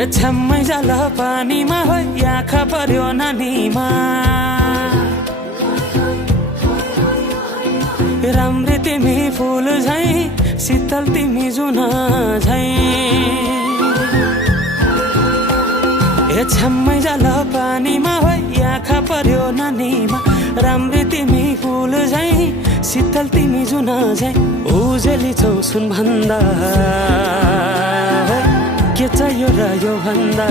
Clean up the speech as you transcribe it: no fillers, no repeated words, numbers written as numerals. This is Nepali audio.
ए छ्याम्मै जाल पानीमा हो आँखा पर्यो नानीमा राम्री तिमी फुल झैं शीतल तिमी जुन झैं ए छ्याम्मै जाल पानीमा हो आँखा पर्यो नानीमा राम्री तिमी फुल झैं शीतल तिमी जुन झैं उजेली छौ सुन भन्दा के चाहियो र यो भन्दा